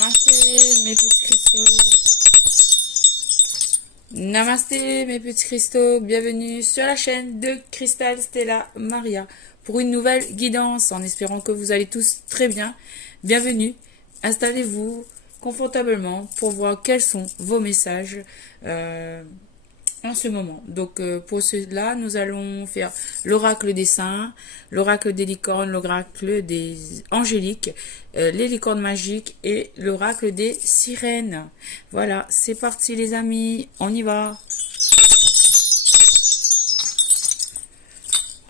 Namasté mes petits cristaux. Namasté mes petits cristaux. Bienvenue sur la chaîne de Cristal Stella Maria pour une nouvelle guidance en espérant que vous allez tous très bien. Bienvenue. Installez-vous confortablement pour voir quels sont vos messages en ce moment. Donc pour cela, nous allons faire l'oracle des saints, l'oracle des licornes, l'oracle des angéliques, les licornes magiques et l'oracle des sirènes. Voilà, c'est parti les amis, on y va.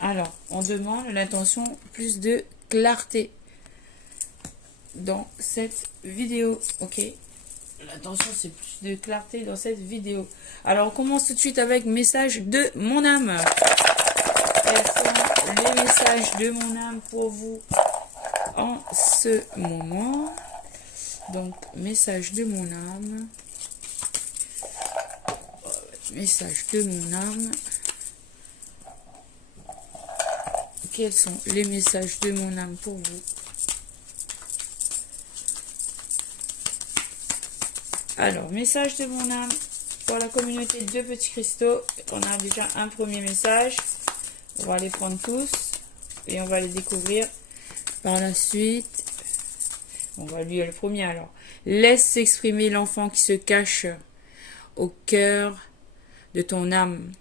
Alors, on demande l'intention plus de clarté dans cette vidéo, ok? L'attention, c'est plus de clarté dans cette vidéo. Alors, on commence tout de suite avec message de mon âme. Quels sont les messages de mon âme pour vous en ce moment? Donc, message de mon âme. Message de mon âme. Quels sont les messages de mon âme pour vous? Alors, message de mon âme pour la communauté de petits cristaux. On a déjà un premier message. On va les prendre tous et on va les découvrir par la suite. On va lire le premier alors. Laisse s'exprimer l'enfant qui se cache au cœur de ton âme.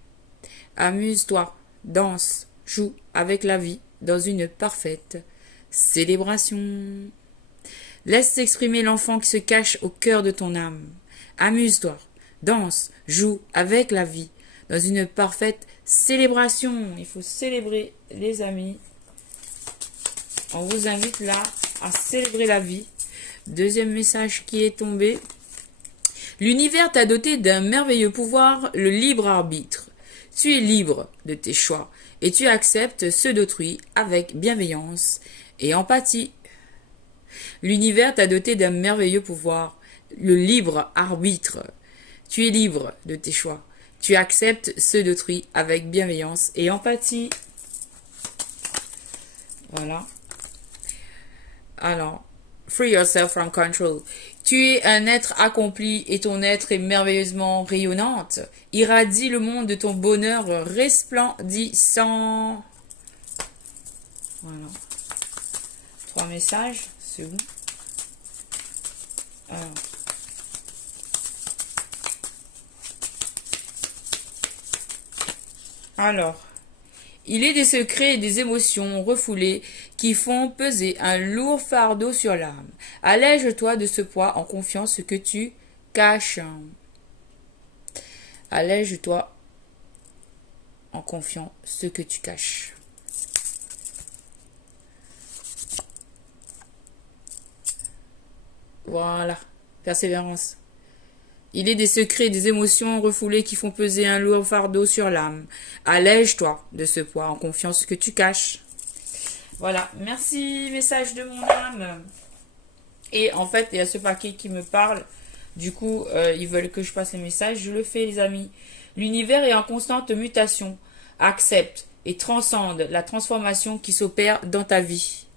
Amuse-toi, danse, joue avec la vie dans une parfaite célébration. Laisse s'exprimer l'enfant qui se cache au cœur de ton âme. Amuse-toi, danse, joue avec la vie dans une parfaite célébration. Il faut célébrer les amis. On vous invite là à célébrer la vie. Deuxième message qui est tombé. L'univers t'a doté d'un merveilleux pouvoir, le libre arbitre. Tu es libre de tes choix et tu acceptes ceux d'autrui avec bienveillance et empathie. L'univers t'a doté d'un merveilleux pouvoir, le libre arbitre. Tu es libre de tes choix. Tu acceptes ceux d'autrui avec bienveillance et empathie. Voilà. Alors, free yourself from control. Tu es un être accompli et ton être est merveilleusement rayonnante. Irradie le monde de ton bonheur resplendissant. Voilà. 3 messages. C'est bon. Alors, il est des secrets et des émotions refoulées qui font peser un lourd fardeau sur l'âme. Allège-toi de ce poids en confiant ce que tu caches. Allège-toi en confiant ce que tu caches. Voilà, persévérance. Il est des secrets et des émotions refoulées qui font peser un lourd fardeau sur l'âme. Allège-toi de ce poids en confiant ce que tu caches. Voilà, merci, message de mon âme. Et en fait, il y a ce paquet qui me parle. Du coup, ils veulent que je passe les messages. Je le fais, les amis. L'univers est en constante mutation. Accepte et transcende la transformation qui s'opère dans ta vie.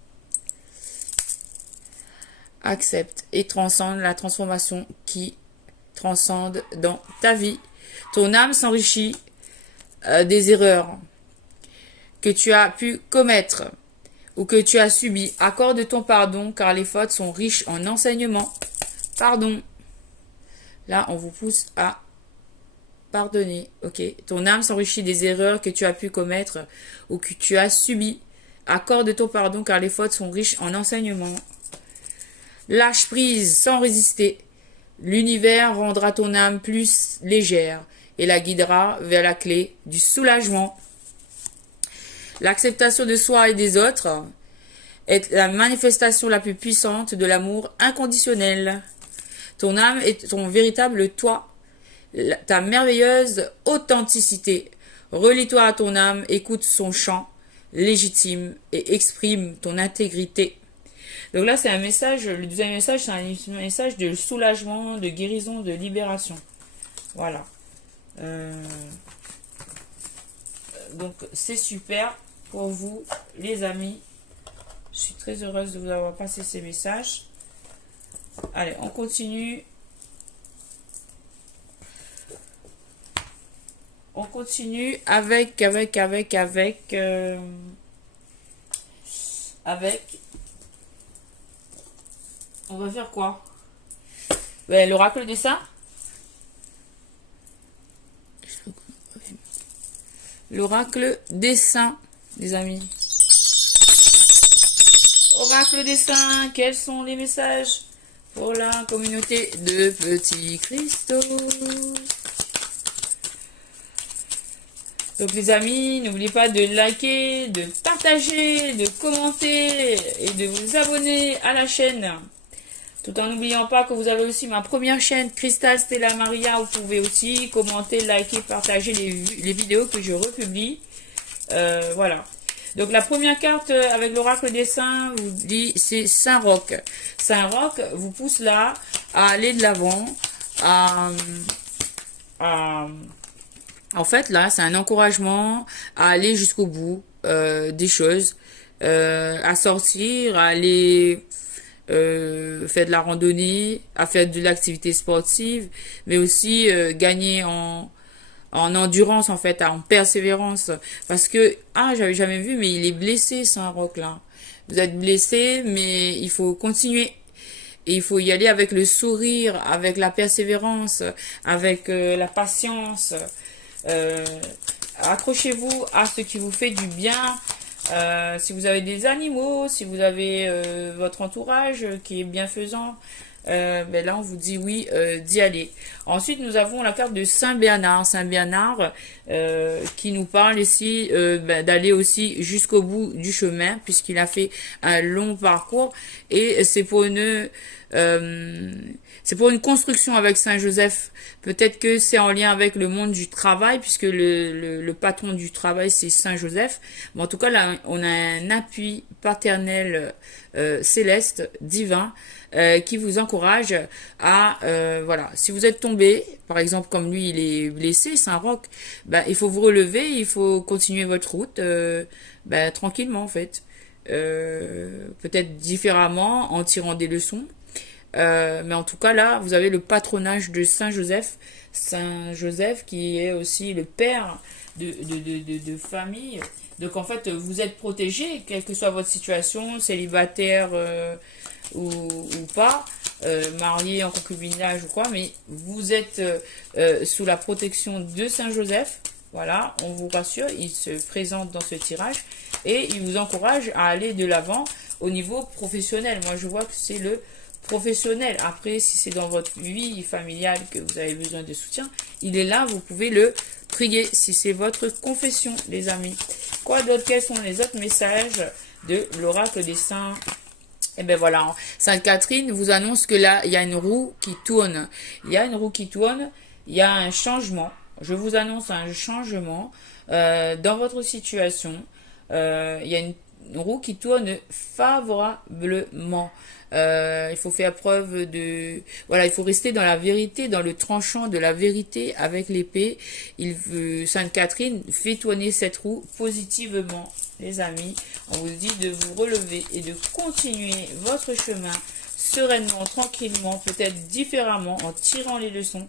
Accepte et transcende la transformation qui transcende dans ta vie. Ton âme s'enrichit des erreurs que tu as pu commettre ou que tu as subies. Accorde ton pardon car les fautes sont riches en enseignements. Pardon. Là, on vous pousse à pardonner. Ok. Ton âme s'enrichit des erreurs que tu as pu commettre ou que tu as subies. Accorde ton pardon car les fautes sont riches en enseignements. Lâche prise sans résister. L'univers rendra ton âme plus légère et la guidera vers la clé du soulagement. L'acceptation de soi et des autres est la manifestation la plus puissante de l'amour inconditionnel. Ton âme est ton véritable toi, ta merveilleuse authenticité. Relie-toi à ton âme, écoute son chant légitime et exprime ton intégrité. Donc là, c'est un message, le deuxième message, c'est un message de soulagement, de guérison, de libération. Voilà. Donc, c'est super pour vous, les amis. Je suis très heureuse de vous avoir passé ces messages. Allez, on continue. On continue avec. On va faire quoi? Ben, l'oracle des saints. L'oracle des saints, les amis. Oracle des saints, quels sont les messages pour la communauté de petits cristaux? Donc les amis, n'oubliez pas de liker, de partager, de commenter et de vous abonner à la chaîne. Tout en n'oubliant pas que vous avez aussi ma première chaîne, Cristal Stella Maria. Vous pouvez aussi commenter, liker, partager les vidéos que je republie. Voilà. Donc la première carte avec l'oracle des saints vous dit c'est Saint-Roch. Saint-Roch vous pousse là à aller de l'avant, en fait là c'est un encouragement à aller jusqu'au bout des choses, à sortir, à aller faire de la randonnée, à faire de l'activité sportive, mais aussi gagner en endurance en fait, en persévérance. Parce que, j'avais jamais vu, mais il est blessé, Saint-Roch là. Vous êtes blessé, mais il faut continuer. Et il faut y aller avec le sourire, avec la persévérance, avec la patience. Accrochez-vous à ce qui vous fait du bien. Si vous avez des animaux, si vous avez votre entourage qui est bienfaisant, ben là on vous dit oui d'y aller. Ensuite nous avons la carte de Saint Bernard. Saint Bernard qui nous parle ici d'aller aussi jusqu'au bout du chemin, puisqu'il a fait un long parcours, et c'est pour une construction avec Saint Joseph. Peut-être que c'est en lien avec le monde du travail, puisque le patron du travail, c'est Saint Joseph. Mais en tout cas, là, on a un appui paternel céleste, divin, qui vous encourage à... voilà, si vous êtes tombé, par exemple, comme lui, il est blessé, Saint-Roch, ben, il faut vous relever, il faut continuer votre route tranquillement, en fait. Peut-être différemment, en tirant des leçons. Mais en tout cas là vous avez le patronage de Saint Joseph qui est aussi le père de famille. Donc en fait vous êtes protégé quelle que soit votre situation, célibataire ou pas, marié, en concubinage ou quoi, mais vous êtes sous la protection de Saint Joseph. Voilà, on vous rassure, il se présente dans ce tirage et il vous encourage à aller de l'avant au niveau professionnel. Moi je vois que c'est le professionnel. Après, si c'est dans votre vie familiale que vous avez besoin de soutien, il est là, vous pouvez le prier si c'est votre confession, les amis. Quoi d'autre? Quels sont les autres messages de l'oracle des saints? Et ben voilà, Sainte Catherine vous annonce que là, il y a une roue qui tourne. Il y a une roue qui tourne, il y a un changement. Je vous annonce un changement dans votre situation. Il y a une roue qui tourne favorablement. Il faut faire preuve de... Voilà, il faut rester dans la vérité, dans le tranchant de la vérité avec l'épée. Sainte Catherine fait tourner cette roue positivement, les amis. On vous dit de vous relever et de continuer votre chemin sereinement, tranquillement, peut-être différemment, en tirant les leçons.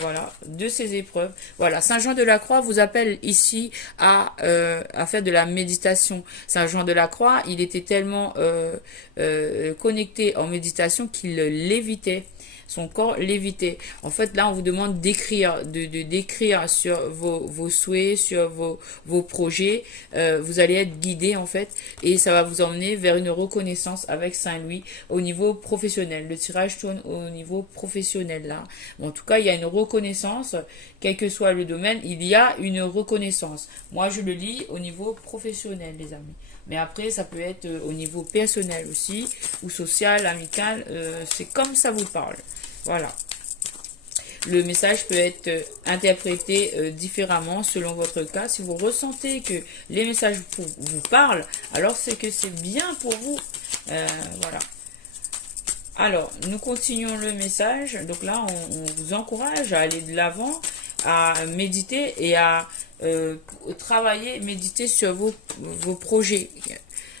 Voilà, de ces épreuves. Voilà, Saint Jean de la Croix vous appelle ici à faire de la méditation. Saint Jean de la Croix, il était tellement connecté en méditation qu'il lévitait. Son corps lévitait. En fait, là, on vous demande d'écrire, d'écrire sur vos souhaits, sur vos projets. Vous allez être guidé, en fait, et ça va vous emmener vers une reconnaissance avec Saint-Louis au niveau professionnel. Le tirage tourne au niveau professionnel, là. Bon, en tout cas, il y a une reconnaissance, quel que soit le domaine, il y a une reconnaissance. Moi, je le lis au niveau professionnel, les amis. Mais après, ça peut être au niveau personnel aussi, ou social, amical, c'est comme ça vous parle. Voilà. Le message peut être interprété différemment selon votre cas. Si vous ressentez que les messages vous parlent, alors c'est que c'est bien pour vous. Voilà. Alors, nous continuons le message. Donc là, on vous encourage à aller de l'avant, à méditer et à travailler, méditer sur vos projets.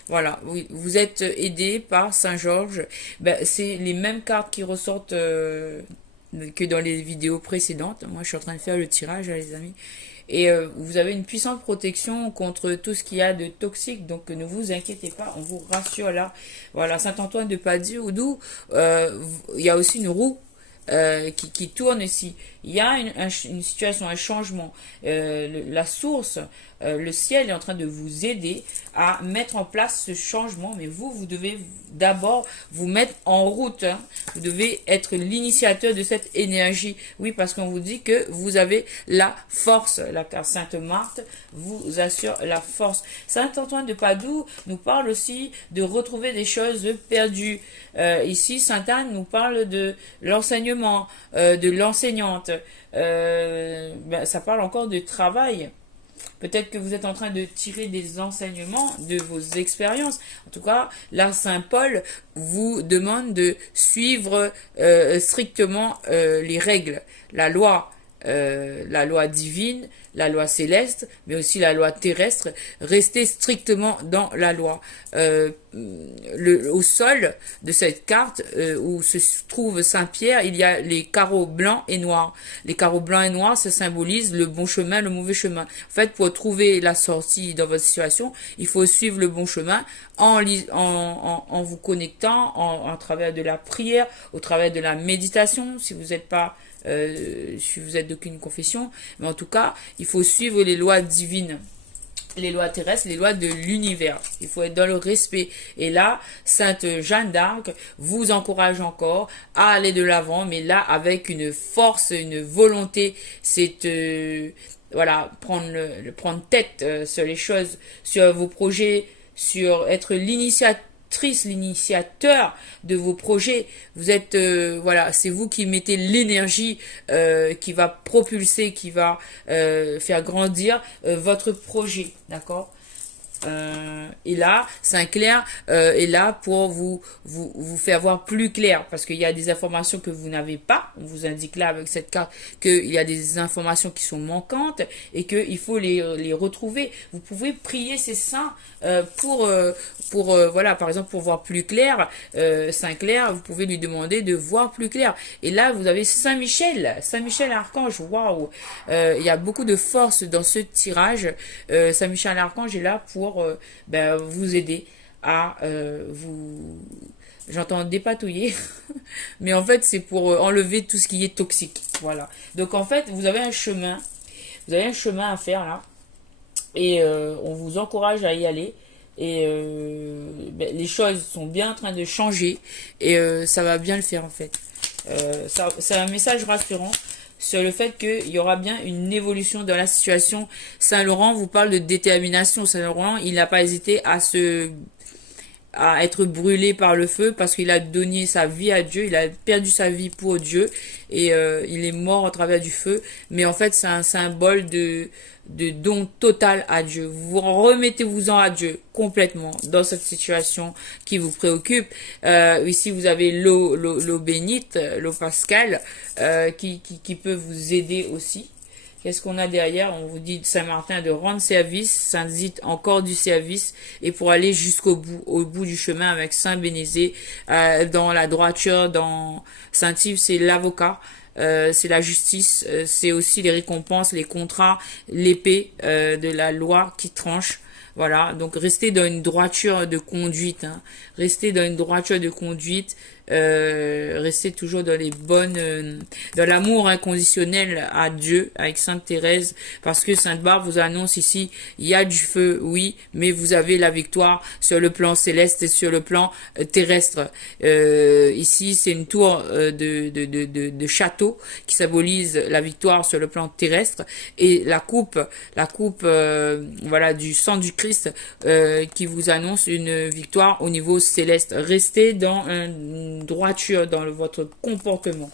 Voilà, oui, vous êtes aidé par Saint-Georges. Ben, c'est les mêmes cartes qui ressortent que dans les vidéos précédentes. Moi, je suis en train de faire le tirage, hein, les amis. Et vous avez une puissante protection contre tout ce qu'il y a de toxique. Donc, ne vous inquiétez pas, on vous rassure là. Voilà, Saint-Antoine de Padoue, d'où il y a aussi une roue qui tourne ici. Il y a une situation, un changement. La source, le ciel est en train de vous aider à mettre en place ce changement, mais vous devez d'abord vous mettre en route. Hein. Vous devez être l'initiateur de cette énergie. Oui, parce qu'on vous dit que vous avez la force. La carte Sainte Marthe vous assure la force. Saint Antoine de Padoue nous parle aussi de retrouver des choses perdues. Ici, Sainte Anne nous parle de l'enseignement, de l'enseignante. Ça parle encore de travail. Peut-être que vous êtes en train de tirer des enseignements de vos expériences. En tout cas, là, Saint Paul vous demande de suivre strictement les règles, la loi divine, la loi céleste, mais aussi la loi terrestre. Restez strictement dans la loi. Au sol de cette carte où se trouve Saint-Pierre, il y a les carreaux blancs et noirs. Les carreaux blancs et noirs, ça symbolise le bon chemin, le mauvais chemin. En fait, pour trouver la sortie dans votre situation, il faut suivre le bon chemin en vous connectant, en travers de la prière, au travers de la méditation, si vous n'êtes pas si vous êtes d'aucune confession, mais en tout cas, il faut suivre les lois divines, les lois terrestres, les lois de l'univers. Il faut être dans le respect. Et là, Sainte Jeanne d'Arc vous encourage encore à aller de l'avant, mais là, avec une force, une volonté, c'est voilà, prendre tête sur les choses, sur vos projets, sur être l'initiateur de vos projets. Vous êtes voilà, c'est vous qui mettez l'énergie qui va propulser, qui va faire grandir votre projet, d'accord. Et là, Saint-Clair est là pour vous faire voir plus clair, parce qu'il y a des informations que vous n'avez pas. On vous indique là avec cette carte qu'il y a des informations qui sont manquantes et qu'il faut les retrouver. Vous pouvez prier ces saints pour voilà, par exemple, pour voir plus clair. Saint-Clair, vous pouvez lui demander de voir plus clair. Et là, vous avez Saint-Michel Archange. Waouh, il y a beaucoup de force dans ce tirage. Saint-Michel Archange est là pour vous aider à j'entends dépatouiller, mais en fait c'est pour enlever tout ce qui est toxique. Voilà. Donc en fait vous avez un chemin à faire là, et on vous encourage à y aller. Et les choses sont bien en train de changer, et ça va bien le faire en fait. C'est un message rassurant sur le fait qu'il y aura bien une évolution dans la situation. Saint-Laurent vous parle de détermination. Saint-Laurent, il n'a pas hésité à être brûlé par le feu, parce qu'il a donné sa vie à Dieu, il a perdu sa vie pour Dieu, et il est mort à travers du feu. Mais en fait, c'est un symbole de don total à Dieu. Vous remettez-vous-en à Dieu complètement dans cette situation qui vous préoccupe. Ici, vous avez l'eau bénite, l'eau pascale, qui peut vous aider aussi. Qu'est-ce qu'on a derrière? On vous dit Saint-Martin de rendre service, Saint-Zite encore du service, et pour aller jusqu'au bout, au bout du chemin avec Saint-Bénézé, dans la droiture, dans Saint-Yves, c'est l'avocat. C'est la justice, c'est aussi les récompenses, les contrats, l'épée de la loi qui tranche. Voilà, donc restez dans une droiture de conduite, hein. Restez dans une droiture de conduite, restez toujours dans les bonnes, dans l'amour inconditionnel à Dieu avec Sainte Thérèse, parce que Sainte Barbe vous annonce ici, il y a du feu, oui, mais vous avez la victoire sur le plan céleste et sur le plan terrestre. Ici, c'est une tour de château qui symbolise la victoire sur le plan terrestre, et la coupe voilà, du sang du Christ qui vous annonce une victoire au niveau céleste. Restez dans une droiture dans votre comportement.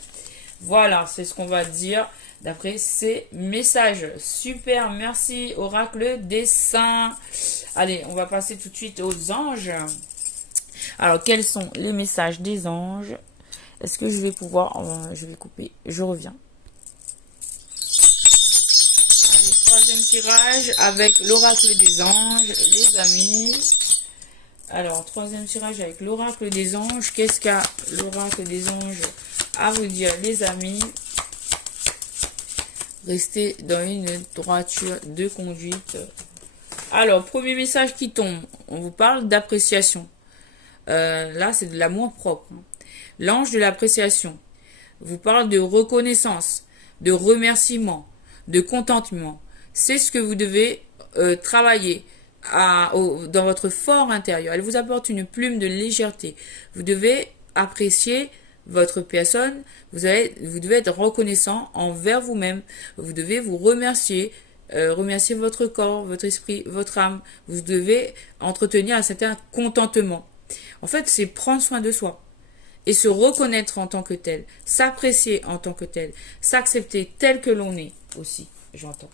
Voilà, c'est ce qu'on va dire d'après ces messages. Super, merci oracle des saints. Allez, on va passer tout de suite aux anges. Alors, quels sont les messages des anges? Est-ce que je vais pouvoir... je vais couper, je reviens. Allez, troisième tirage avec l'oracle des anges, les amis. Alors, troisième tirage avec l'oracle des anges. Qu'est-ce qu'a l'oracle des anges à vous dire, les amis? Restez dans une droiture de conduite. Alors, premier message qui tombe. On vous parle d'appréciation. Là, c'est de l'amour propre. L'ange de l'appréciation vous parle de reconnaissance, de remerciement, de contentement. C'est ce que vous devez travailler dans votre fort intérieur. Elle vous apporte une plume de légèreté. Vous devez apprécier votre personne. Vous devez être reconnaissant envers vous-même. Vous devez vous remercier. Remercier votre corps, votre esprit, votre âme. Vous devez entretenir un certain contentement. En fait, c'est prendre soin de soi et se reconnaître en tant que tel, s'apprécier en tant que tel, s'accepter tel que l'on est aussi, j'entends.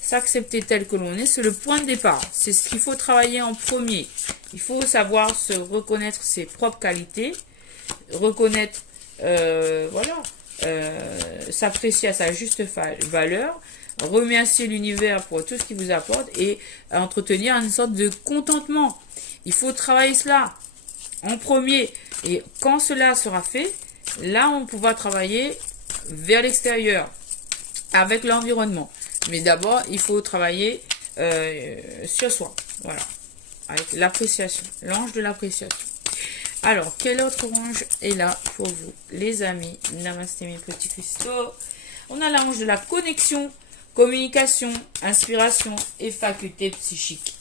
S'accepter tel que l'on est, c'est le point de départ. C'est ce qu'il faut travailler en premier. Il faut savoir se reconnaître ses propres qualités, reconnaître, s'apprécier à sa juste valeur, remercier l'univers pour tout ce qu'il vous apporte et entretenir une sorte de contentement. Il faut travailler cela en premier. Et quand cela sera fait, là, on pourra travailler vers l'extérieur, avec l'environnement. Mais d'abord, il faut travailler sur soi. Voilà. Avec l'appréciation. L'ange de l'appréciation. Alors, quel autre ange est là pour vous, les amis? Namasté, mes petits cristaux. On a l'ange de la connexion, communication, inspiration et faculté psychique.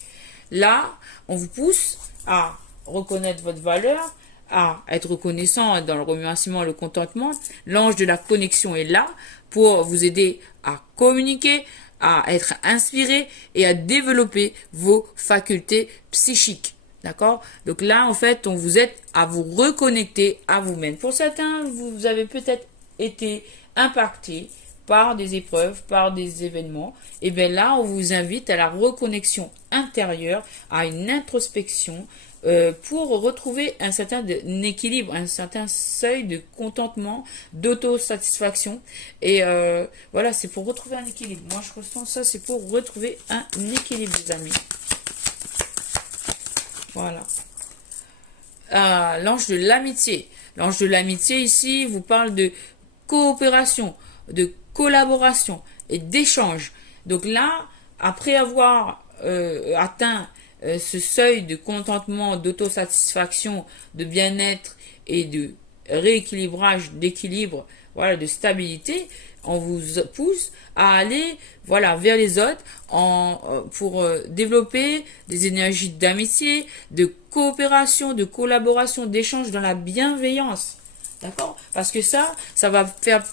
Là, on vous pousse à reconnaître votre valeur, à être reconnaissant dans le remerciement, le contentement. L'ange de la connexion est là pour vous aider à communiquer, à être inspiré et à développer vos facultés psychiques. D'accord? Donc là, en fait, on vous aide à vous reconnecter à vous-même. Pour certains, vous avez peut-être été impacté par des épreuves, par des événements. Et bien là, on vous invite à la reconnexion intérieure, à une introspection, pour retrouver un certain équilibre, un certain seuil de contentement, d'autosatisfaction. Et voilà, c'est pour retrouver un équilibre. Moi, je ressens ça, c'est pour retrouver un équilibre, les amis. Voilà. L'ange de l'amitié. L'ange de l'amitié, ici, vous parle de coopération, de collaboration et d'échange. Donc là, après avoir atteint ce seuil de contentement, d'autosatisfaction, de bien-être et de rééquilibrage, d'équilibre, voilà, de stabilité, on vous pousse à aller, voilà, vers les autres pour développer des énergies d'amitié, de coopération, de collaboration, d'échange dans la bienveillance. D'accord? Parce que ça va faire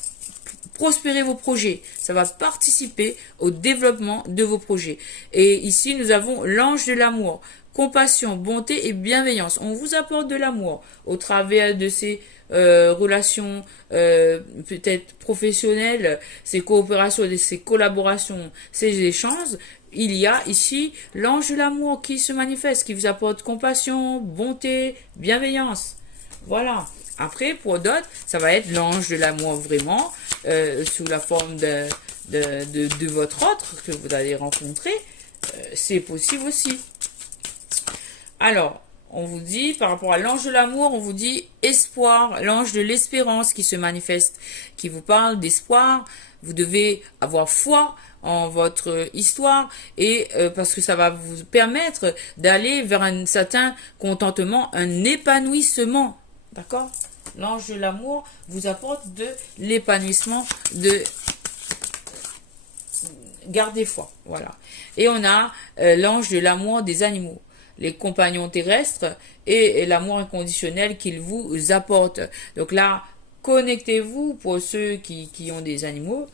prospérer vos projets. Ça va participer au développement de vos projets. Et ici, nous avons l'ange de l'amour. Compassion, bonté et bienveillance. On vous apporte de l'amour au travers de ces relations peut-être professionnelles, ces coopérations, ces collaborations, ces échanges. Il y a ici l'ange de l'amour qui se manifeste, qui vous apporte compassion, bonté, bienveillance. Voilà. Après, pour d'autres, ça va être l'ange de l'amour vraiment, sous la forme de votre autre que vous allez rencontrer. C'est possible aussi. Alors, on vous dit, par rapport à l'ange de l'amour, on vous dit espoir, l'ange de l'espérance qui se manifeste, qui vous parle d'espoir. Vous devez avoir foi en votre histoire et parce que ça va vous permettre d'aller vers un certain contentement, un épanouissement. D'accord? L'ange de l'amour vous apporte de l'épanouissement, de garder foi. Voilà. Et on a l'ange de l'amour des animaux, les compagnons terrestres et l'amour inconditionnel qu'ils vous apportent. Donc là, connectez-vous pour ceux qui ont des animaux.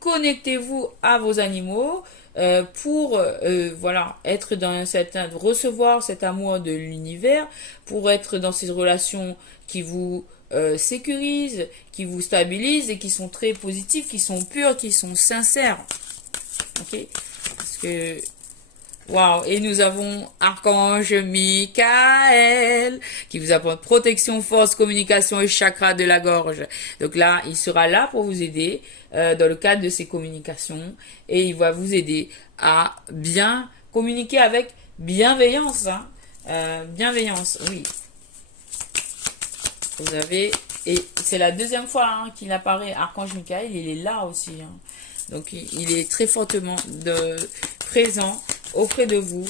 Connectez-vous à vos animaux pour voilà, être dans recevoir cet amour de l'univers, pour être dans ces relations qui vous sécurisent, qui vous stabilisent et qui sont très positives, qui sont pures, qui sont sincères. Ok? Parce que waouh! Et nous avons Archange Michael qui vous apporte protection, force, communication et chakra de la gorge. Donc là, il sera là pour vous aider dans le cadre de ces communications et il va vous aider à bien communiquer avec bienveillance. Hein. Bienveillance, oui. Vous avez, et c'est la deuxième fois hein, qu'il apparaît, Archange Michael, il est là aussi. Hein. Donc il est très fortement présent auprès de vous.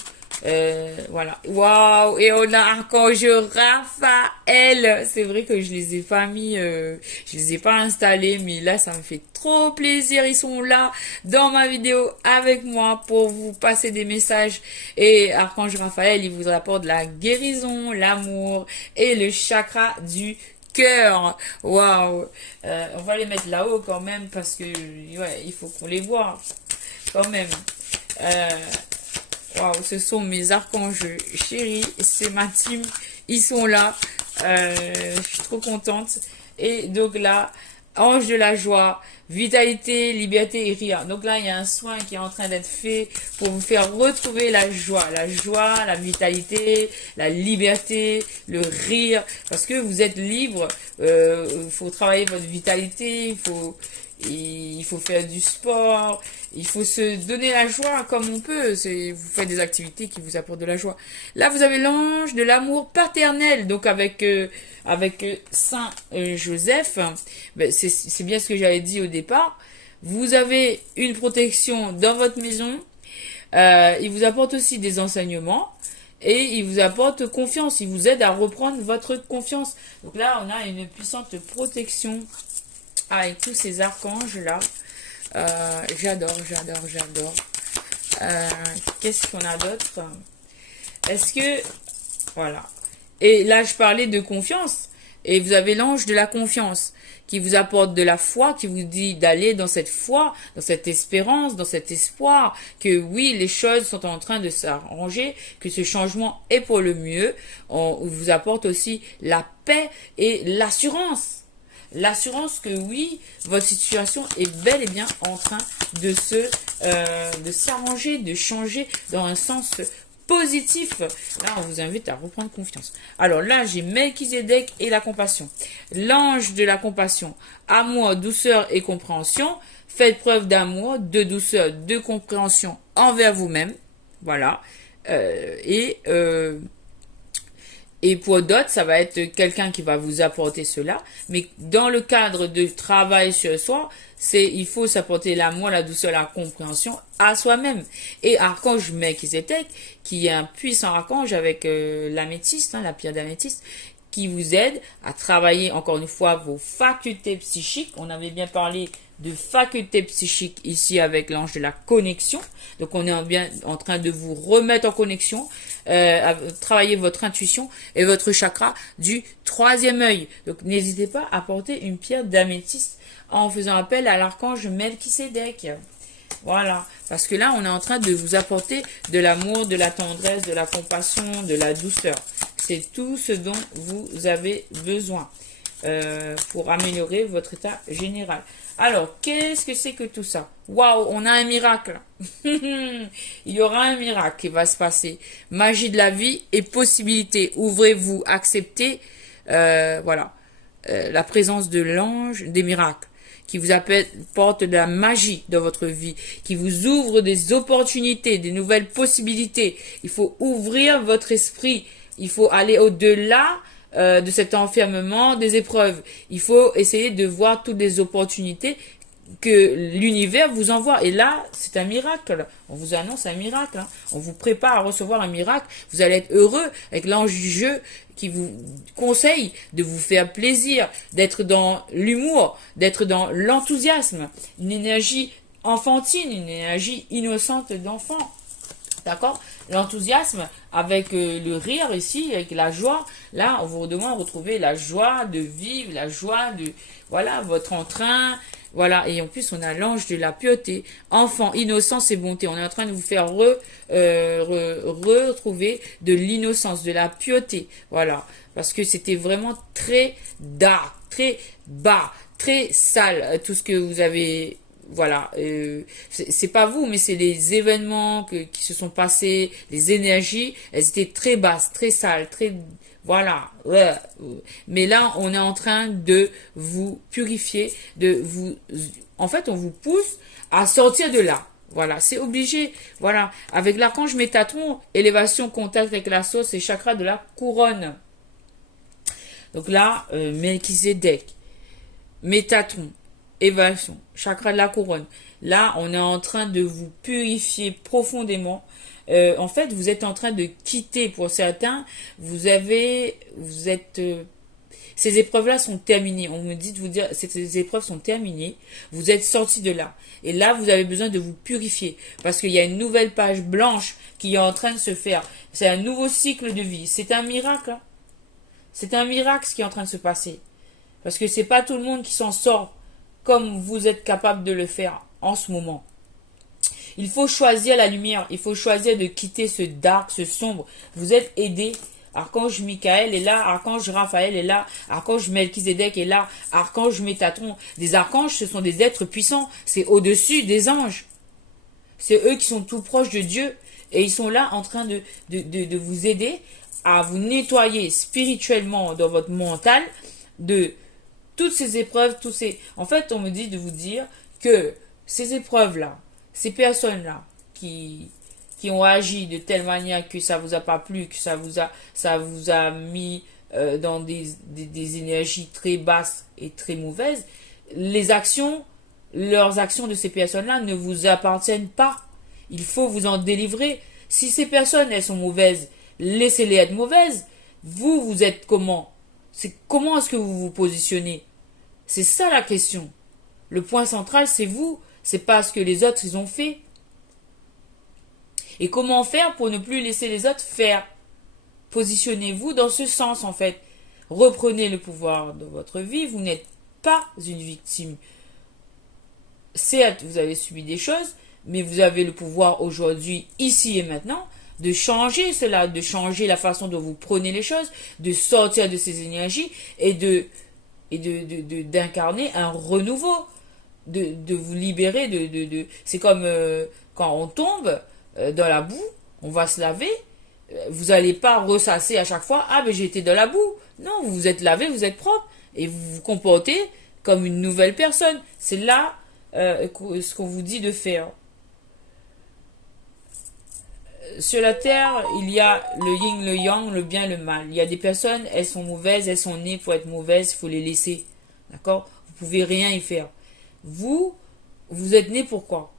Voilà. Waouh! Et on a Archange Raphaël. C'est vrai que je les ai pas mis, je les ai pas installés, mais là ça me fait trop plaisir. Ils sont là dans ma vidéo avec moi pour vous passer des messages. Et Archange Raphaël, il vous apporte la guérison, l'amour et le chakra du cœur. Waouh! On va les mettre là-haut quand même parce que ouais, il faut qu'on les voit quand même. Waouh, ce sont mes archanges chéris, c'est ma team, ils sont là, je suis trop contente. Et donc là, ange de la joie, vitalité, liberté et rire. Donc là, il y a un soin qui est en train d'être fait pour vous faire retrouver la joie, la vitalité, la liberté, le rire, parce que vous êtes libre. Il faut travailler votre vitalité, il faut faire du sport, il faut se donner la joie comme on peut. Vous faites des activités qui vous apportent de la joie. Là, vous avez l'ange de l'amour paternel, donc avec Saint Joseph. Ben, c'est bien ce que j'avais dit au départ. Vous avez une protection dans votre maison. Il vous apporte aussi des enseignements. Et il vous apporte confiance. Il vous aide à reprendre votre confiance. Donc là, on a une puissante protection avec tous ces archanges-là. J'adore. Qu'est-ce qu'on a d'autre? Est-ce que... Voilà. Et là, je parlais de confiance. Et vous avez l'ange de la confiance qui vous apporte de la foi, qui vous dit d'aller dans cette foi, dans cette espérance, dans cet espoir, que oui, les choses sont en train de s'arranger, que ce changement est pour le mieux. On vous apporte aussi la paix et l'assurance. L'assurance que oui, votre situation est bel et bien en train de s'arranger, de changer dans un sens positif. Là, on vous invite à reprendre confiance. Alors là, j'ai Melchizedek et la compassion. L'ange de la compassion, amour, douceur et compréhension. Faites preuve d'amour, de douceur, de compréhension envers vous-même. Voilà. Et pour d'autres, ça va être quelqu'un qui va vous apporter cela. Mais dans le cadre de travail sur soi, il faut s'apporter l'amour, la douceur, la compréhension à soi-même. Et archange Melchizedek, qui est un puissant archange avec l'améthyste, la pierre d'améthyste, qui vous aide à travailler encore une fois vos facultés psychiques. On avait bien parlé de facultés psychiques ici avec l'ange de la connexion. Donc on est bien en train de vous remettre en connexion, à travailler votre intuition et votre chakra du troisième œil. Donc n'hésitez pas à porter une pierre d'améthyste en faisant appel à l'archange Melchizedek. Voilà, parce que là on est en train de vous apporter de l'amour, de la tendresse, de la compassion, de la douceur. C'est tout ce dont vous avez besoin pour améliorer votre état général. Alors, qu'est-ce que c'est que tout ça? Waouh, on a un miracle. Il y aura un miracle qui va se passer. Magie de la vie et possibilité. Ouvrez-vous, acceptez voilà, la présence de l'ange des miracles qui vous apporte de la magie dans votre vie, qui vous ouvre des opportunités, des nouvelles possibilités. Il faut ouvrir votre esprit. Il faut aller au-delà de cet enfermement des épreuves. Il faut essayer de voir toutes les opportunités que l'univers vous envoie. Et là, c'est un miracle. On vous annonce un miracle. On vous prépare à recevoir un miracle. Vous allez être heureux avec l'ange du jeu qui vous conseille de vous faire plaisir, d'être dans l'humour, d'être dans l'enthousiasme. Une énergie enfantine, une énergie innocente d'enfant. D'accord? L'enthousiasme avec le rire ici, avec la joie. Là, on vous demande de retrouver la joie de vivre, la joie de, voilà, votre entrain. Voilà, et en plus, on a l'ange de la pureté, enfant, innocence et bonté. On est en train de vous faire retrouver de l'innocence, de la pureté. Voilà, parce que c'était vraiment très dark, très bas, très sale, tout ce que vous avez... Voilà, c'est pas vous, mais c'est les événements qui se sont passés, les énergies, elles étaient très basses, très sales, très... Voilà. Mais là, on est en train de vous purifier, de vous... En fait, on vous pousse à sortir de là. Voilà, c'est obligé. Voilà, avec l'archange Métatron, élévation, contact avec la source et chakra de la couronne. Donc là, Melchizedek, Métatron, élévation, chakra de la couronne. Là, on est en train de vous purifier profondément. En fait, vous êtes en train de quitter, pour certains, ces épreuves-là sont terminées. On me dit de vous dire, ces épreuves sont terminées. Vous êtes sortis de là. Et là, vous avez besoin de vous purifier. Parce qu'il y a une nouvelle page blanche qui est en train de se faire. C'est un nouveau cycle de vie. C'est un miracle. Hein. C'est un miracle ce qui est en train de se passer. Parce que c'est pas tout le monde qui s'en sort comme vous êtes capable de le faire en ce moment. Il faut choisir la lumière. Il faut choisir de quitter ce dark, ce sombre. Vous êtes aidé. Archange Michael est là, Archange Raphaël est là, Archange Melchizedek est là, Archange Métatron. Des archanges, ce sont des êtres puissants. C'est au-dessus des anges. C'est eux qui sont tout proches de Dieu. Et ils sont là en train de vous aider à vous nettoyer spirituellement dans votre mental de toutes ces épreuves, En fait, on me dit de vous dire que ces épreuves-là, ces personnes-là qui ont agi de telle manière que ça vous a pas plu, que ça vous a mis dans des énergies très basses et très mauvaises, leurs actions de ces personnes-là ne vous appartiennent pas. Il faut vous en délivrer. Si ces personnes, elles sont mauvaises, laissez-les être mauvaises. Vous êtes comment? Comment est-ce que vous vous positionnez? C'est ça la question. Le point central, c'est vous. C'est pas ce que les autres, ils ont fait. Et comment faire pour ne plus laisser les autres faire? Positionnez-vous dans ce sens, en fait. Reprenez le pouvoir de votre vie. Vous n'êtes pas une victime. Certes, vous avez subi des choses, mais vous avez le pouvoir aujourd'hui, ici et maintenant, de changer cela, de changer la façon dont vous prenez les choses, de sortir de ces énergies et d'incarner un renouveau, de vous libérer c'est comme quand on tombe dans la boue, on va se laver, vous n'allez pas ressasser à chaque fois, ah mais j'ai été dans la boue. Non, vous vous êtes lavé, vous êtes propre et vous vous comportez comme une nouvelle personne. C'est là ce qu'on vous dit de faire. Sur la terre, il y a le yin, le yang, le bien, le mal. Il y a des personnes, elles sont mauvaises, elles sont nées pour être mauvaises, il faut les laisser. D'accord? Vous pouvez rien y faire. Vous êtes né pour quoi?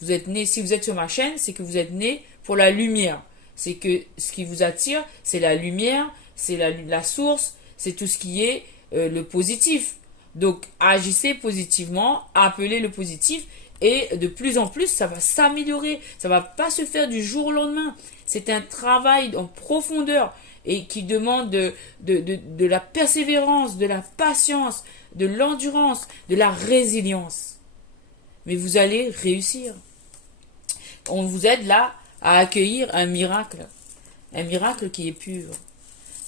Vous êtes né, si vous êtes sur ma chaîne, c'est que vous êtes né pour la lumière. C'est que ce qui vous attire, c'est la lumière, c'est la source, c'est tout ce qui est le positif. Donc, agissez positivement, appelez le positif. Et de plus en plus, ça va s'améliorer. Ça va pas se faire du jour au lendemain. C'est un travail en profondeur et qui demande de la persévérance, de la patience, de l'endurance, de la résilience. Mais vous allez réussir. On vous aide là à accueillir un miracle qui est pur.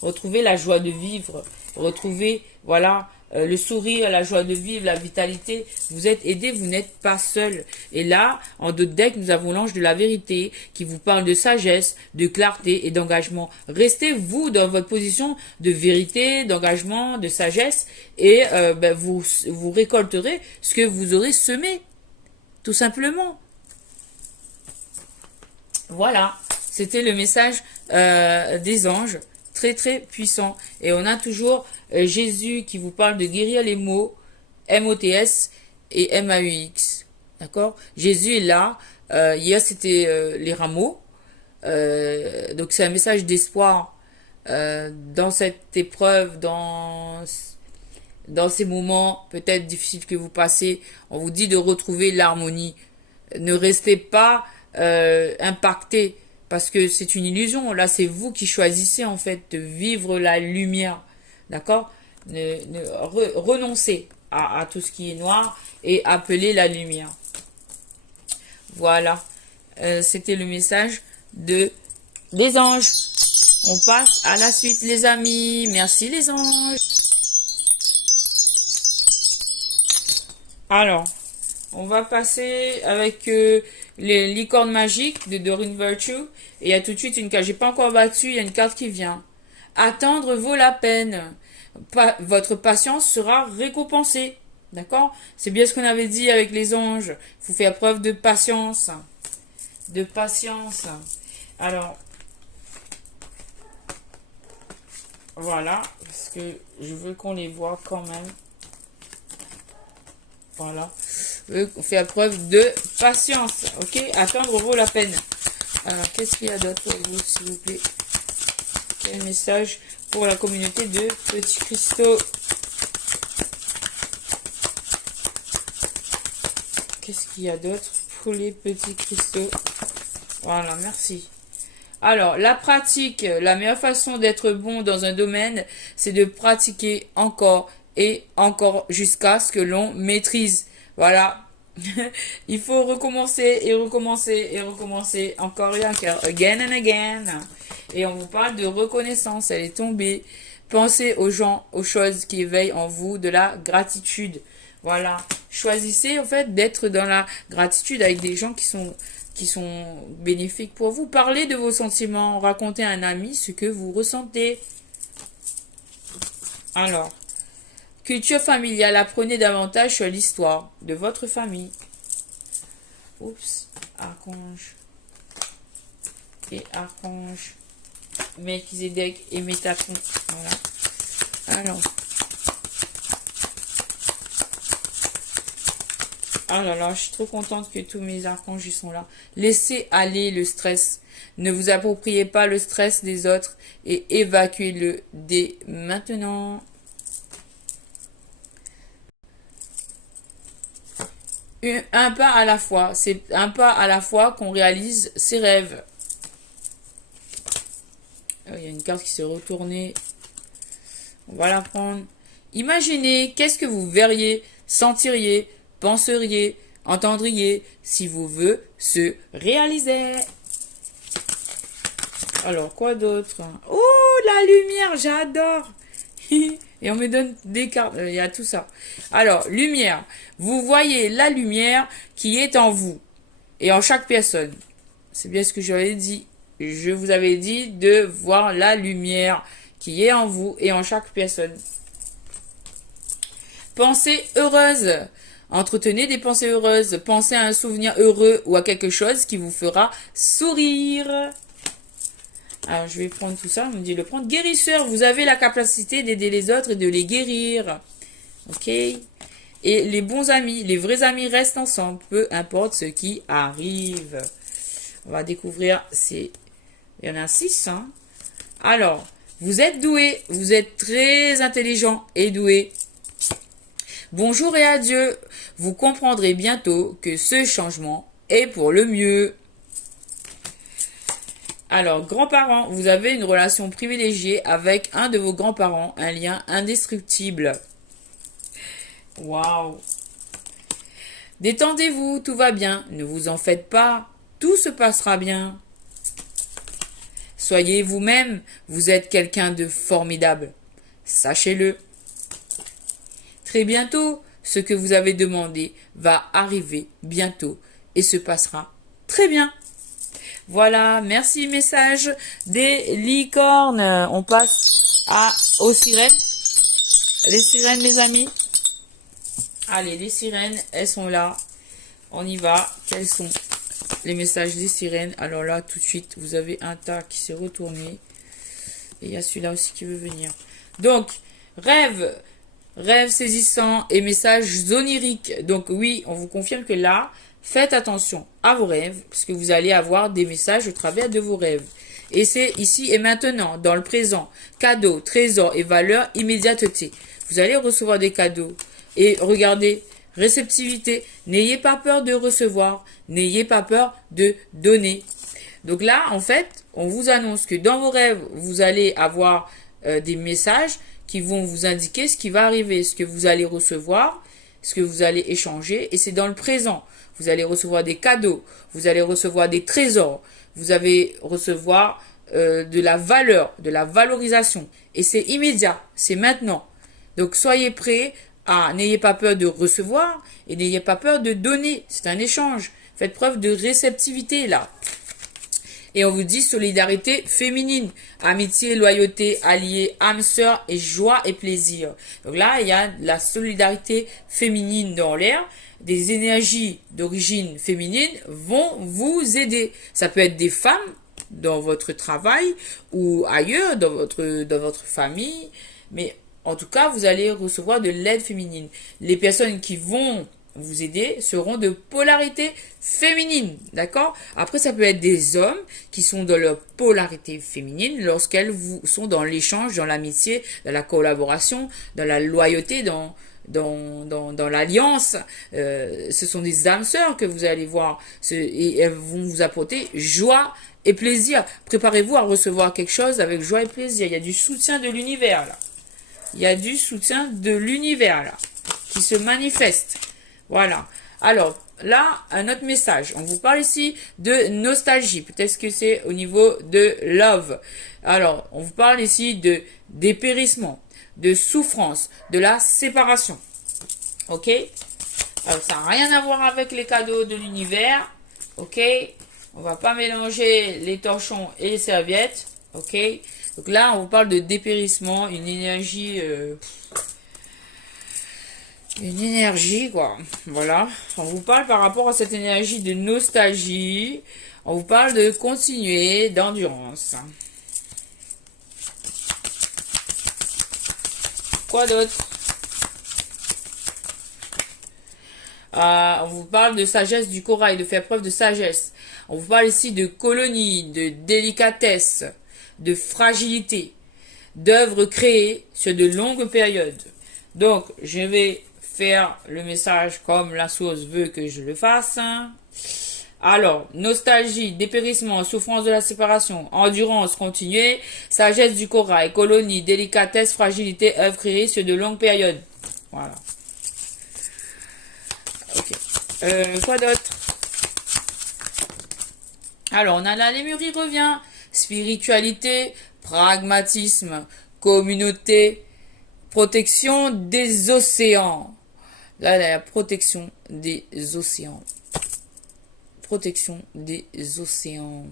Retrouvez la joie de vivre, retrouvez, voilà, le sourire, la joie de vivre, la vitalité. Vous êtes aidé, vous n'êtes pas seul. Et là, en d'autres decks, nous avons l'ange de la vérité qui vous parle de sagesse, de clarté et d'engagement. Restez, vous, dans votre position de vérité, d'engagement, de sagesse et vous récolterez ce que vous aurez semé. Tout simplement. Voilà, c'était le message des anges. Très très puissant. Et on a toujours Jésus qui vous parle de guérir les mots, M-O-T-S et M-A-U-X. D'accord? Jésus est là. Hier c'était les rameaux. Donc c'est un message d'espoir dans cette épreuve, dans ces moments peut-être difficiles que vous passez. On vous dit de retrouver l'harmonie. Ne restez pas impacté. Parce que c'est une illusion. Là, c'est vous qui choisissez, en fait, de vivre la lumière. D'accord? Renoncez à tout ce qui est noir et appelez la lumière. Voilà. C'était le message des anges. On passe à la suite, les amis. Merci, les anges. Alors, on va passer avec les licornes magiques de Doreen Virtue. Et il y a tout de suite une carte. J'ai pas encore battu, il y a une carte qui vient. Attendre vaut la peine. Votre patience sera récompensée. D'accord? C'est bien ce qu'on avait dit avec les anges. Il faut faire preuve de patience. De patience. Alors, voilà. Parce que je veux qu'on les voit quand même. Voilà. Je veux faire preuve de patience. Ok? Attendre vaut la peine. Alors, qu'est-ce qu'il y a d'autre pour vous, s'il vous plaît? Quel message pour la communauté de petits cristaux? Qu'est-ce qu'il y a d'autre pour les petits cristaux? Voilà, merci. Alors, la pratique, la meilleure façon d'être bon dans un domaine, c'est de pratiquer encore et encore jusqu'à ce que l'on maîtrise. Voilà. Il faut recommencer et recommencer et recommencer encore et encore. Again and again. Et on vous parle de reconnaissance. Elle est tombée. Pensez aux gens, aux choses qui éveillent en vous de la gratitude. Voilà. Choisissez, en fait, d'être dans la gratitude avec des gens qui sont bénéfiques pour vous. Parlez de vos sentiments. Racontez à un ami ce que vous ressentez. Alors, culture familiale. Apprenez davantage sur l'histoire de votre famille. Oups. Archange. Et Archange. Melchizedek et Métatron. Voilà. Alors. Ah là là, je suis trop contente que tous mes archanges sont là. Laissez aller le stress. Ne vous appropriez pas le stress des autres et évacuez-le dès maintenant. Un pas à la fois. C'est un pas à la fois qu'on réalise ses rêves. Il y a une carte qui s'est retournée. On va la prendre. Imaginez qu'est-ce que vous verriez, sentiriez, penseriez, entendriez si vos vœux se réalisaient. Alors, quoi d'autre? Oh, la lumière, j'adore. Et on me donne des cartes. Il y a tout ça. Alors, lumière. Vous voyez la lumière qui est en vous et en chaque personne. C'est bien ce que j'avais dit. Je vous avais dit de voir la lumière qui est en vous et en chaque personne. Pensée heureuse. Entretenez des pensées heureuses. Pensez à un souvenir heureux ou à quelque chose qui vous fera sourire. Alors, je vais prendre tout ça. On me dit de le prendre. Guérisseur. Vous avez la capacité d'aider les autres et de les guérir. Ok. Et les bons amis, les vrais amis restent ensemble. Peu importe ce qui arrive. On va découvrir ces... Il y en a 6. Hein. Alors, vous êtes doué. Vous êtes très intelligent et doué. Bonjour et adieu. Vous comprendrez bientôt que ce changement est pour le mieux. Alors, grands-parents, vous avez une relation privilégiée avec un de vos grands-parents, un lien indestructible. Waouh. Détendez-vous, tout va bien. Ne vous en faites pas. Tout se passera bien. Soyez vous-même. Vous êtes quelqu'un de formidable. Sachez-le. Très bientôt, ce que vous avez demandé va arriver bientôt et se passera très bien. Voilà, merci message des licornes. On passe aux sirènes. Les sirènes, les amis. Allez, les sirènes, elles sont là. On y va. Quels sont les messages des sirènes? Alors là, tout de suite, vous avez un tas qui s'est retourné. Et il y a celui-là aussi qui veut venir. Donc, rêve saisissant et messages oniriques. Donc oui, on vous confirme que là, faites attention à vos rêves, parce que vous allez avoir des messages au travers de vos rêves. Et c'est ici et maintenant, dans le présent. Cadeaux, trésors et valeurs, immédiateté. Vous allez recevoir des cadeaux. Et regardez, réceptivité. N'ayez pas peur de recevoir. N'ayez pas peur de donner. Donc là, en fait, on vous annonce que dans vos rêves, vous allez avoir des messages qui vont vous indiquer ce qui va arriver, ce que vous allez recevoir, ce que vous allez échanger. Et c'est dans le présent. Vous allez recevoir des cadeaux, vous allez recevoir des trésors, vous allez recevoir de la valeur, de la valorisation. Et c'est immédiat, c'est maintenant. Donc soyez prêts n'ayez pas peur de recevoir et n'ayez pas peur de donner. C'est un échange. Faites preuve de réceptivité là. Et on vous dit solidarité féminine, amitié, loyauté, alliés, âme sœur et joie et plaisir. Donc là, il y a la solidarité féminine dans l'air. Des énergies d'origine féminine vont vous aider. Ça peut être des femmes dans votre travail ou ailleurs, dans votre famille. Mais en tout cas, vous allez recevoir de l'aide féminine. Les personnes qui vont vous aider seront de polarité féminine, d'accord? Après, ça peut être des hommes qui sont dans leur polarité féminine lorsqu'elles sont dans l'échange, dans l'amitié, dans la collaboration, dans la loyauté, dans l'alliance. Ce sont des âmes sœurs que vous allez voir et elles vont vous apporter joie et plaisir. Préparez-vous à recevoir quelque chose avec joie et plaisir. Il y a du soutien de l'univers là. Il y a du soutien de l'univers là qui se manifeste. Voilà. Alors, là, un autre message. On vous parle ici de nostalgie. Peut-être que c'est au niveau de love. Alors, on vous parle ici de dépérissement, de souffrance, de la séparation. Ok? Alors, ça n'a rien à voir avec les cadeaux de l'univers. Ok? On va pas mélanger les torchons et les serviettes. Ok? Donc là, on vous parle de dépérissement, une énergie... une énergie, quoi. Voilà. On vous parle par rapport à cette énergie de nostalgie. On vous parle de continuer, d'endurance. Quoi d'autre? On vous parle de sagesse du corail, de faire preuve de sagesse. On vous parle ici de colonie, de délicatesse, de fragilité, d'œuvres créées sur de longues périodes. Donc, je vais faire le message comme la source veut que je le fasse. Alors, nostalgie, dépérissement, souffrance de la séparation, endurance continuée, sagesse du corail, colonie, délicatesse, fragilité, œuvre créée sur de longues périodes. Voilà. Ok. Quoi d'autre? Alors, on a la Lémurie revient, spiritualité, pragmatisme, communauté, protection des océans. Là, la protection des océans. Protection des océans.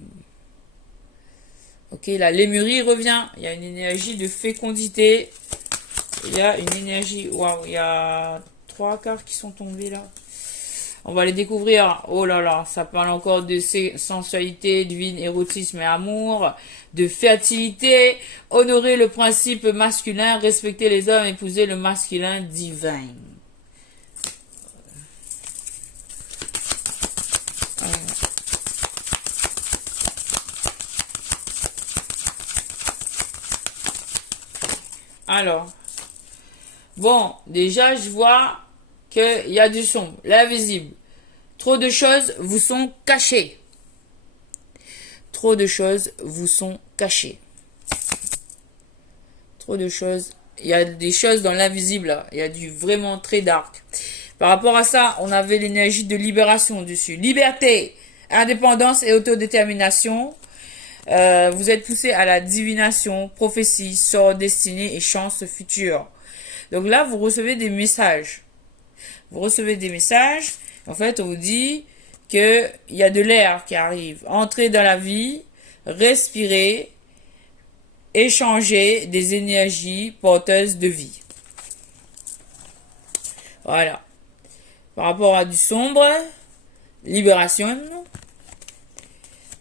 Ok, la Lémurie revient. Il y a une énergie de fécondité. Il y a une énergie... Waouh, il y a 3 cartes qui sont tombées là. On va les découvrir. Oh là là, ça parle encore de sensualité, divine, érotisme et amour, de fertilité, honorer le principe masculin, respecter les hommes, épouser le masculin divin. Alors, bon, déjà je vois qu'il y a du sombre, l'invisible. Trop de choses vous sont cachées. Trop de choses vous sont cachées. Trop de choses. Il y a des choses dans l'invisible là. Il y a du vraiment très dark. Par rapport à ça, on avait l'énergie de libération dessus. Liberté, indépendance et autodétermination. Vous êtes poussé à la divination, prophétie, sort, destinée et chance future. Donc là, vous recevez des messages. Vous recevez des messages. En fait, on vous dit qu'il y a de l'air qui arrive. Entrez dans la vie, respirez, échangez des énergies porteuses de vie. Voilà. Par rapport à du sombre, libération.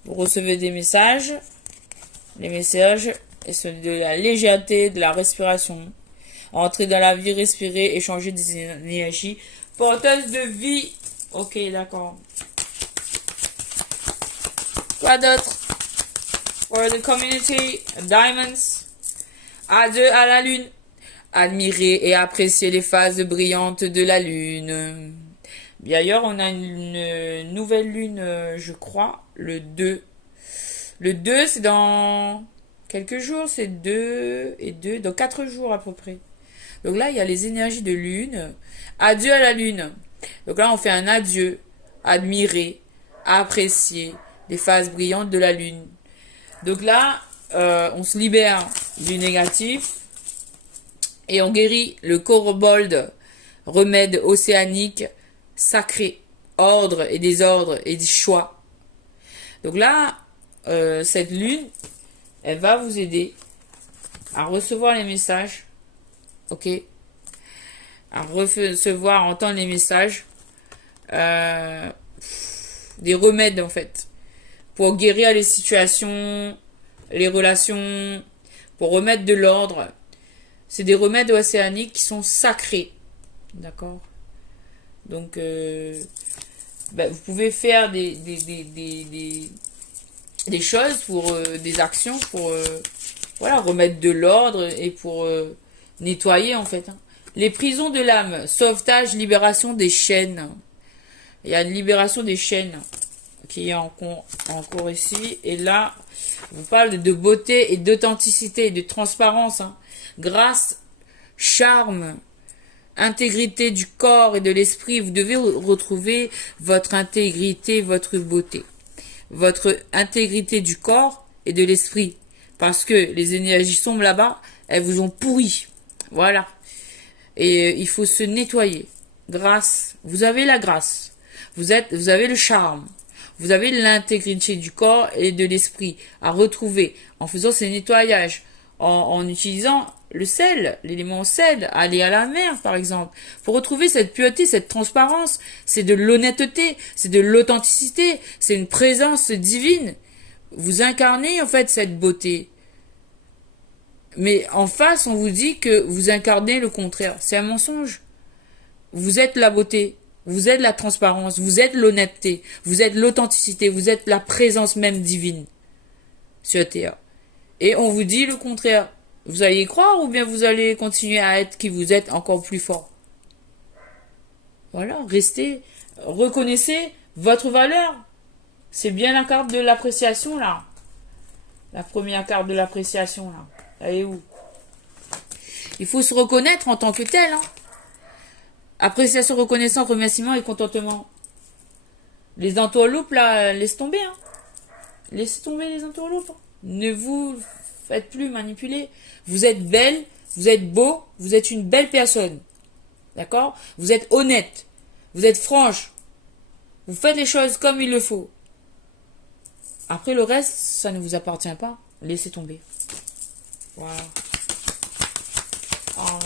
Vous recevez des messages. Les messages sont de la légèreté, de la respiration. Entrez dans la vie, respirez, échanger des énergies porteuses de vie. Ok, d'accord. Quoi d'autre? For the community, diamonds. Adieu à la lune. Admirer et apprécier les phases brillantes de la lune. D'ailleurs, on a une nouvelle lune, je crois, le 2. Le 2, c'est dans quelques jours, c'est 2 et 2, dans 4 jours à peu près. Donc là, il y a les énergies de lune. Adieu à la lune. Donc là, on fait un adieu. Admirer, apprécier les phases brillantes de la lune. Donc là, on se libère du négatif et on guérit le kobold, remède océanique, sacré, ordre et désordre et des choix. Donc là, cette lune, elle va vous aider à recevoir les messages, ok, à recevoir, entendre les messages, des remèdes en fait, pour guérir les situations, les relations, pour remettre de l'ordre. C'est des remèdes océaniques qui sont sacrés, d'accord. Donc, vous pouvez faire des choses pour des actions pour voilà, remettre de l'ordre et pour nettoyer en fait. Hein. Les prisons de l'âme, sauvetage, libération des chaînes. Il y a une libération des chaînes qui est en cours ici. Et là, on parle de beauté et d'authenticité, de transparence. Hein. Grâce, charme, intégrité du corps et de l'esprit. Vous devez retrouver votre intégrité, votre beauté. Votre intégrité du corps et de l'esprit. Parce que les énergies sombres là-bas, elles vous ont pourri. Voilà. Et il faut se nettoyer. Grâce. Vous avez la grâce. Vous avez le charme. Vous avez l'intégrité du corps et de l'esprit à retrouver en faisant ces nettoyages, en utilisant le sel, l'élément sel, aller à la mer par exemple, pour retrouver cette pureté, cette transparence. C'est de l'honnêteté, c'est de l'authenticité, c'est une présence divine. Vous incarnez en fait cette beauté. Mais en face, on vous dit que vous incarnez le contraire. C'est un mensonge. Vous êtes la beauté. Vous êtes la transparence, vous êtes l'honnêteté, vous êtes l'authenticité, vous êtes la présence même divine sur Terre. Et on vous dit le contraire. Vous allez y croire ou bien vous allez continuer à être qui vous êtes encore plus fort. Voilà, restez, reconnaissez votre valeur. C'est bien la carte de l'appréciation là. La première carte de l'appréciation là. Elle est où? Il faut se reconnaître en tant que tel, hein. Appréciation, reconnaissance, remerciement et contentement. Les entourloupes, là, laissez tomber. Hein. Laissez tomber les entourloupes. Hein. Ne vous faites plus manipuler. Vous êtes belle, vous êtes beau, vous êtes une belle personne. D'accord? Vous êtes honnête. Vous êtes franche. Vous faites les choses comme il le faut. Après, le reste, ça ne vous appartient pas. Laissez tomber. Voilà. Voilà.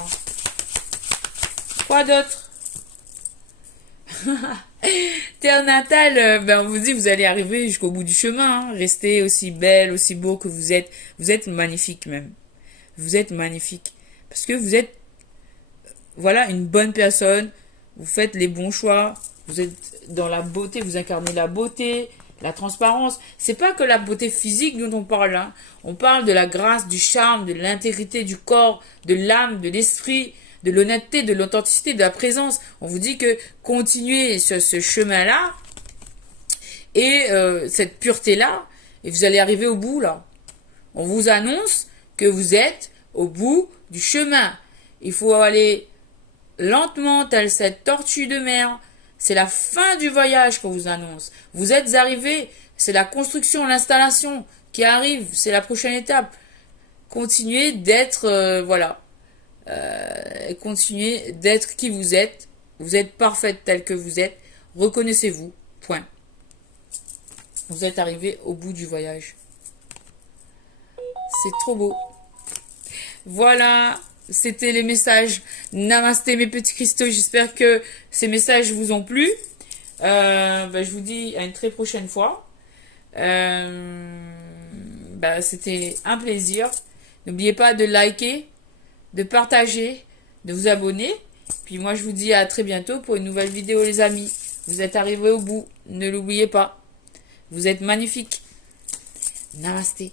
Quoi d'autre? Terre natale, on vous dit vous allez arriver jusqu'au bout du chemin. Hein. Restez aussi belle, aussi beau que vous êtes. Vous êtes magnifique même. Vous êtes magnifique. Parce que vous êtes, voilà, une bonne personne. Vous faites les bons choix. Vous êtes dans la beauté, vous incarnez la beauté, la transparence. C'est pas que la beauté physique dont on parle. Hein. On parle de la grâce, du charme, de l'intégrité du corps, de l'âme, de l'esprit, de l'honnêteté, de l'authenticité, de la présence. On vous dit que continuez sur ce chemin-là et cette pureté-là, et vous allez arriver au bout, là. On vous annonce que vous êtes au bout du chemin. Il faut aller lentement, telle cette tortue de mer. C'est la fin du voyage qu'on vous annonce. Vous êtes arrivé, c'est la construction, l'installation qui arrive, c'est la prochaine étape. Continuez d'être, voilà. Continuez d'être qui vous êtes. Vous êtes parfaite telle que vous êtes. Reconnaissez-vous. Point. Vous êtes arrivé au bout du voyage. C'est trop beau. Voilà. C'était les messages. Namasté mes petits cristaux. J'espère que ces messages vous ont plu. Je vous dis à une très prochaine fois. C'était un plaisir. N'oubliez pas de liker, de partager, de vous abonner. Puis moi, je vous dis à très bientôt pour une nouvelle vidéo, les amis. Vous êtes arrivés au bout. Ne l'oubliez pas. Vous êtes magnifiques. Namasté.